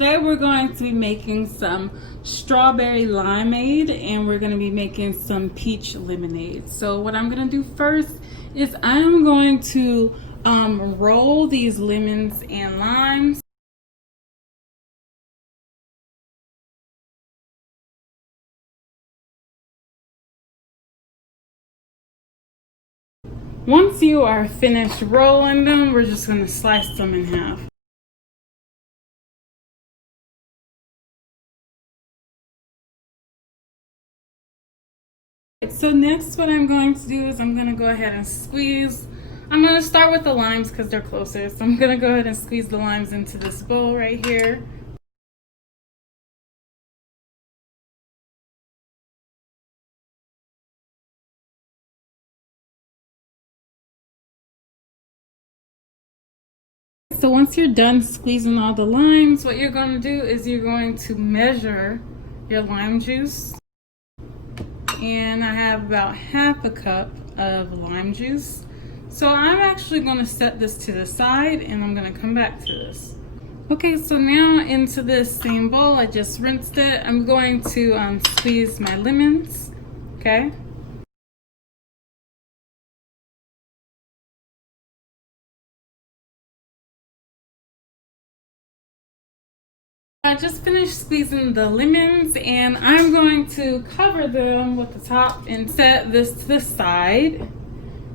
Today we're going to be making some strawberry limeade and we're going to be making some peach lemonade. So what I'm going to do first is I'm going to roll these lemons and limes. Once you are finished rolling them, we're just going to slice them in half. So next what I'm going to do is I'm going to go ahead and squeeze. I'm going to start with the limes because they're closer. So I'm going to go ahead and squeeze the limes into this bowl right here. So once you're done squeezing all the limes, what you're going to do is you're going to measure your lime juice. And I have about half a cup of lime juice. So I'm actually going to set this to the side and I'm going to come back to this. Okay, so now into this same bowl, I just rinsed it. I'm going to squeeze my lemons, okay? I just finished squeezing the lemons and I'm going to cover them with the top and set this to the side.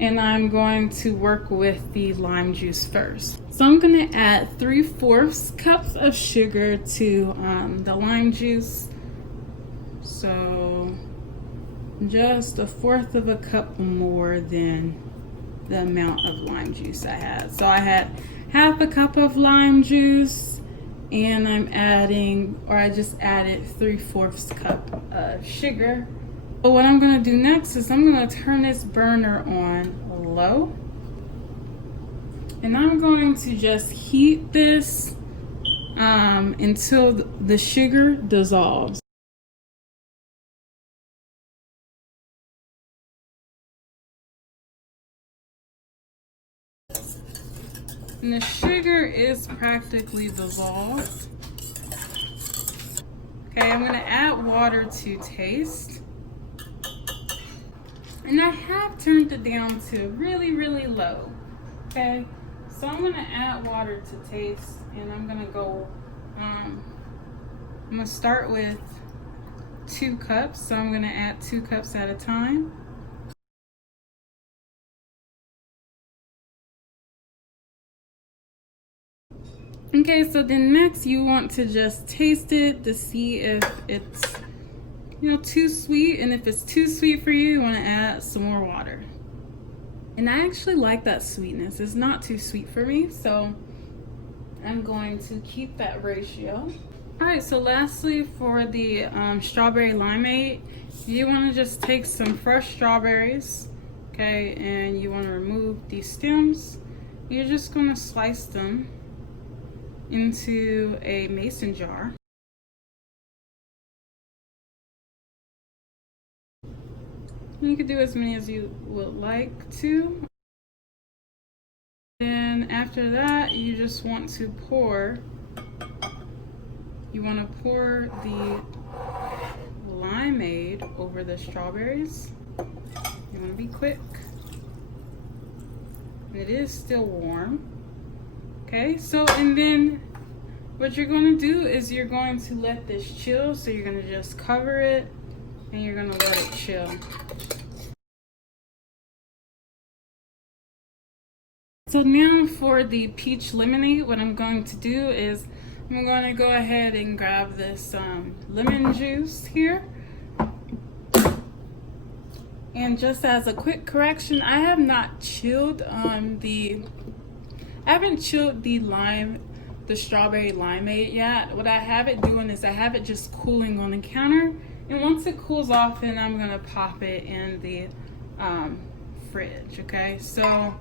And I'm going to work with the lime juice first. So I'm going to add 3/4 cups of sugar to the lime juice. So just 1/4 of a cup more than the amount of lime juice I had. So I had half a cup of lime juice. And I'm adding, or I just added 3/4 cup of sugar. So what I'm gonna do next is I'm gonna turn this burner on low. And I'm going to just heat this until the sugar dissolves. And the sugar is practically dissolved. Okay, I'm gonna add water to taste. And I have turned it down to really, really low. Okay, so I'm gonna add water to taste and I'm gonna go, I'm gonna start with 2 cups. So I'm gonna add 2 cups at a time. Okay, so then next you want to just taste it to see if it's, too sweet. And if it's too sweet for you, you want to add some more water. And I actually like that sweetness. It's not too sweet for me, so I'm going to keep that ratio. All right, so lastly for the strawberry limeade, you want to just take some fresh strawberries, okay, and you want to remove these stems. You're just going to slice them into a mason jar. You can do as many as you would like to. Then after that, you just want to pour. You want to pour the limeade over the strawberries. You want to be quick. It is still warm. Okay, so and then what you're going to do is you're going to let this chill. So you're going to just cover it and you're going to let it chill. So now for the peach lemonade, what I'm going to do is I'm going to go ahead and grab this lemon juice here. And just as a quick correction, I have not chilled I haven't chilled the strawberry limeade yet. What I have it doing is I have it just cooling on the counter. And once it cools off, then I'm gonna pop it in the fridge, okay? So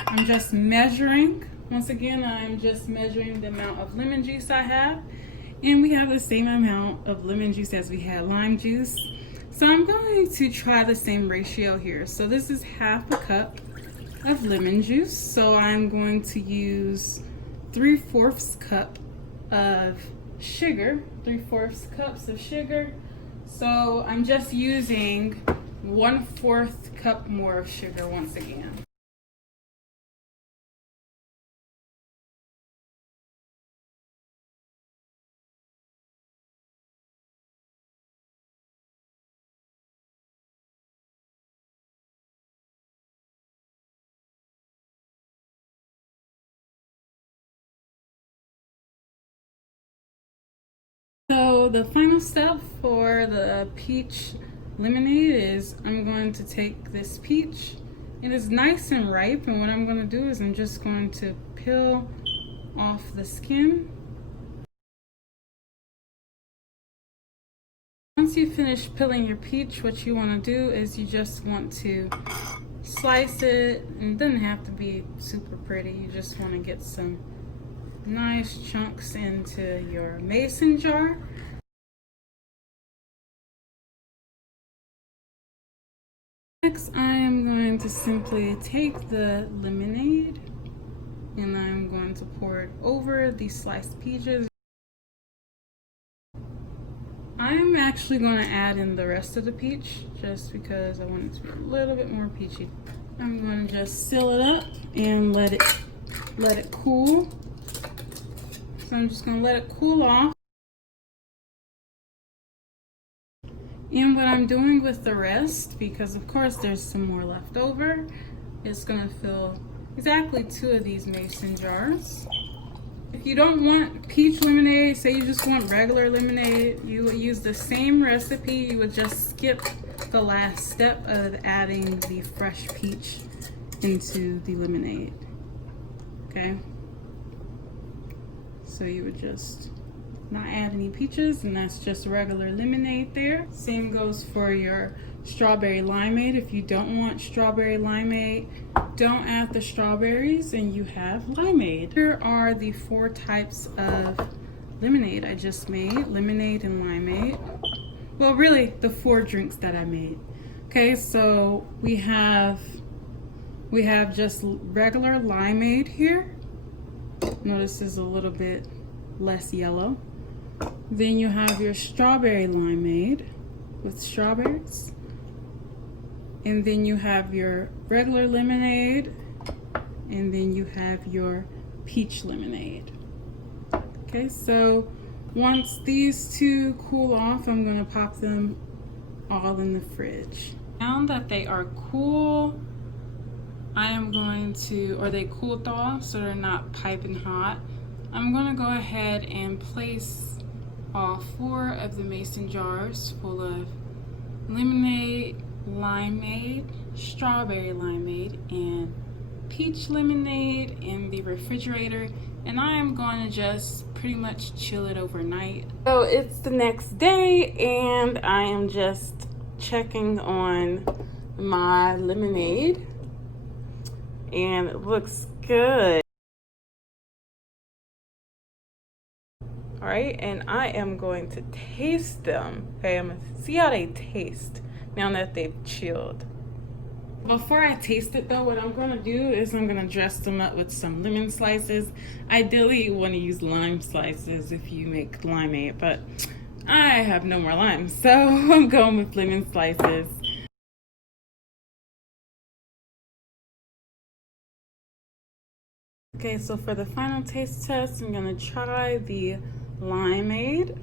I'm just measuring. Once again, I'm just measuring the amount of lemon juice I have. And we have the same amount of lemon juice as we had lime juice. So I'm going to try the same ratio here. So this is half a cup of lemon juice. So I'm going to use 3/4 cup of sugar, 3/4 cups of sugar. So I'm just using 1/4 cup more of sugar once again. So the final step for the peach lemonade is I'm going to take this peach. It is nice and ripe, and what I'm going to do is I'm just going to peel off the skin. Once you finish peeling your peach, what you want to do is you just want to slice it, and it doesn't have to be super pretty. You just want to get some nice chunks into your mason jar. Next, I am going to simply take the lemonade and I'm going to pour it over the sliced peaches. I'm actually going to add in the rest of the peach just because I want it to be a little bit more peachy. I'm going to just seal it up and let it cool. So I'm just going to let it cool off. And what I'm doing with the rest, because of course there's some more left over, it's going to fill exactly 2 of these mason jars. If you don't want peach lemonade, say you just want regular lemonade, you would use the same recipe. You would just skip the last step of adding the fresh peach into the lemonade. Okay? So you would just not add any peaches, and that's just regular lemonade there. Same goes for your strawberry limeade. If you don't want strawberry limeade, don't add the strawberries and you have limeade. Here are the 4 types of lemonade I just made, lemonade and limeade. Well, really the 4 drinks that I made. Okay, so we have just regular limeade here. Notice it's a little bit less yellow. Then you have your strawberry limeade with strawberries. And then you have your regular lemonade. And then you have your peach lemonade. Okay, so once these 2 cool off, I'm going to pop them all in the fridge. Now that they are cool, I am going to, or they cooled off so they're not piping hot, I'm going to go ahead and place all 4 of the mason jars full of lemonade, limeade, strawberry limeade, and peach lemonade in the refrigerator, and I am going to just pretty much chill it overnight. So it's the next day and I am just checking on my lemonade and it looks good. All right, and I am going to taste them. Okay, I'm gonna see how they taste now that they've chilled. Before I taste it though, what I'm gonna do is I'm gonna dress them up with some lemon slices. Ideally, you wanna use lime slices if you make limeade, but I have no more lime, so I'm going with lemon slices. Okay, so for the final taste test, I'm gonna try the limeade.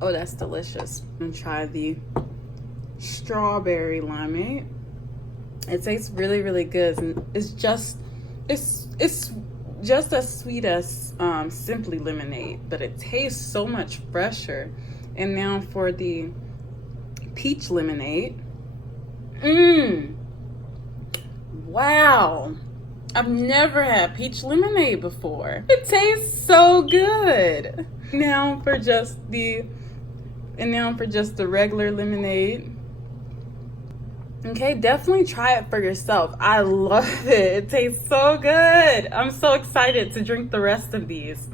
Oh, that's delicious. I'm gonna try the strawberry limeade. It tastes really, really good, and it's just as sweet as Simply Lemonade, but it tastes so much fresher. And now for the peach lemonade. Wow, I've never had peach lemonade before. It tastes so good. Now for just the regular lemonade. Okay, definitely try it for yourself. I love it. It tastes so good. I'm so excited to drink the rest of these.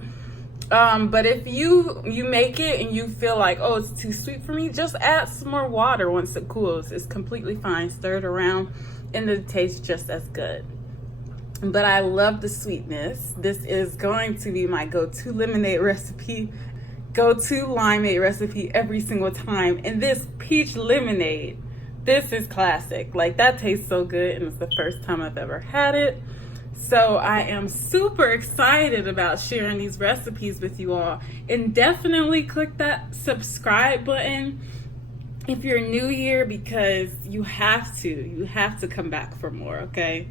But if you make it and you feel like, oh, it's too sweet for me, just add some more water once it cools. It's completely fine. Stir it around and it tastes just as good. but I love the sweetness. This is going to be my go-to lemonade recipe, go-to limeade recipe every single time. And this peach lemonade, this is classic. Like, that tastes so good, and it's the first time I've ever had it. So I am super excited about sharing these recipes with you all. And definitely click that subscribe button if you're new here, because you have to come back for more, okay?